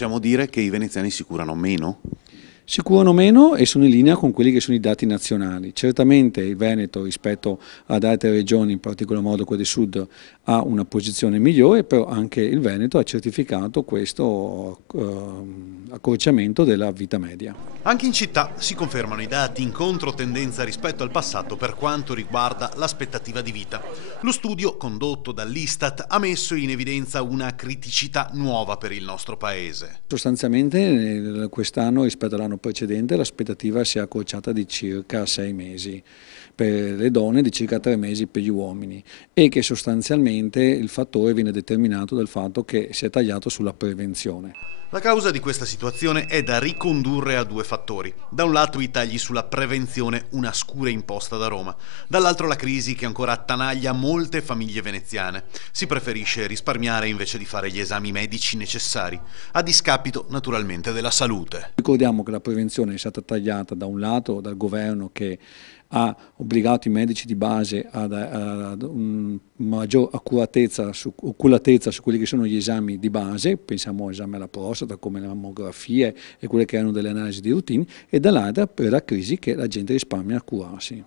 Possiamo dire che i veneziani si curano meno? Si curano meno e sono in linea con quelli che sono i dati nazionali. Certamente il Veneto rispetto ad altre regioni, in particolar modo quelle del sud, ha una posizione migliore, però anche il Veneto ha certificato questo accorciamento della vita media. Anche in città si confermano i dati in controtendenza rispetto al passato per quanto riguarda l'aspettativa di vita. Lo studio condotto dall'Istat ha messo in evidenza una criticità nuova per il nostro paese. Sostanzialmente quest'anno rispetto all'anno precedente l'aspettativa si è accorciata di circa 6 mesi per le donne, di circa 3 mesi per gli uomini, e che sostanzialmente il fattore viene determinato dal fatto che si è tagliato sulla prevenzione. La causa di questa situazione è da ricondurre a due fattori. Da un lato i tagli sulla prevenzione, una scure imposta da Roma. Dall'altro la crisi che ancora attanaglia molte famiglie veneziane. Si preferisce risparmiare invece di fare gli esami medici necessari, a discapito naturalmente della salute. Ricordiamo che la prevenzione è stata tagliata da un lato dal governo che ha obbligato i medici di base ad una maggior oculatezza su quelli che sono gli esami di base, pensiamo all'esame alla prostata come le mammografie e quelle che erano delle analisi di routine, e dall'altra per la crisi che la gente risparmia a curarsi.